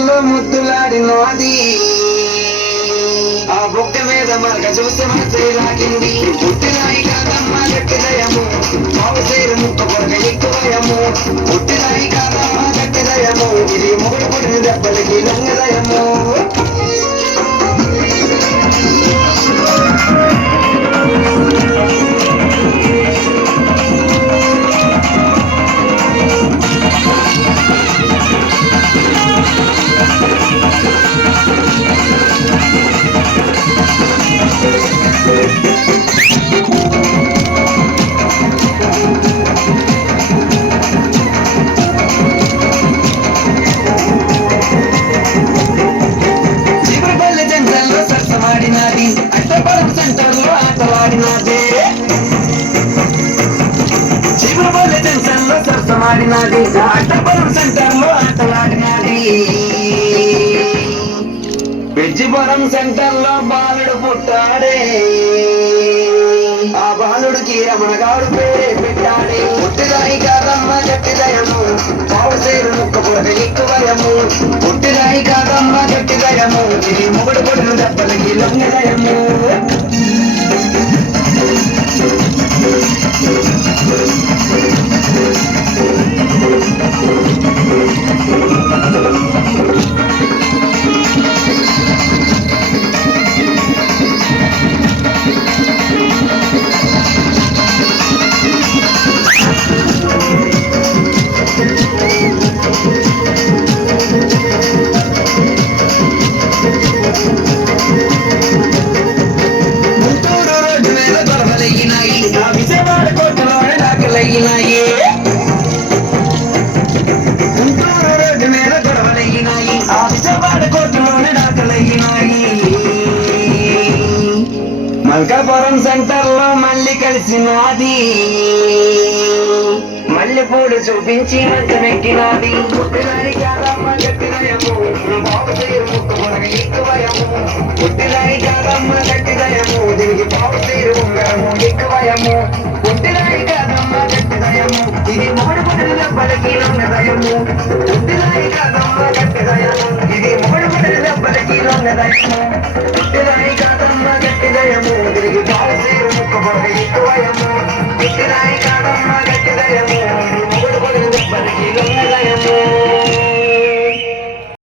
సెంటర్లో ముద్దులాడినోది ఆ బొక్క మీద మరక చూసి మనసే లాగింది. పుట్టినాయి కాదమ్మ గట్టి దయము, పావుసేరు ముక్క పొరగ ఎక్కువయము. పుట్టినాయి కాదమ్మ గట్టి దయము, ఇది మూడు పుట్టిన దెబ్బలకి లంగదయము. సెంటర్లో ఆటలాడినదే చిగురుపల్లి జంక్షన్లో సరసమాడినది. అట్టపురం సెంటర్లో ఆటలాడినది. పెజ్జిపురం సెంటర్లో బాలుడు పుట్టాడే, ఆ బాలుడికి రమణగాడు పేరే పెట్టాడే. పుట్టిరాయి కాదమ్మ గట్టి దయము, పావుసేరు ముక్క పొరగ ఎక్కువయము. పుట్టిరాయి కాదమ్మ గట్టి దయము, ఇది మొగుడు పొడిన దెబ్బలకి లొంగదయము. గుంటూరు రోడ్డు మీద గొడవలయ్యినాయి, ఆ విజయవాడ కోర్టులోనే డాకలయ్యినాయి. మల్కాపురం సెంటర్లో మళ్ళీ కలిసినది, మల్లెపూడు చూపించి మంచమెక్కినది. పుట్టినాయి కాదమ్మ గట్టి దయము, పావుసేరు ముక్క పొరగ ఎక్కువయము. పుట్టినాయి కాదమ్మ గట్టి దయము, దీనికి పావుసేరు ఉంగరము ఎక్కువయము. పుట్టినాయి కాదమ్మ గట్టి దయము, ఇది మూడు పుట్టిన దెబ్బలకి లొంగదయము. పుట్టినాయి కాదమ్మ గట్టి దయము, ఇది మూడు పుట్టిన దెబ్బలకి లొంగదయము. పుట్టినాయి కాదమ్మ గట్టి దయము, దీనికి పావుసేరు ముక్క పొరగ ఎక్కువయము. పుట్టినాయి కాదమ్మ గట్టి దయము, ఇది మూడు పుట్టిన దెబ్బలకి లొంగదయము.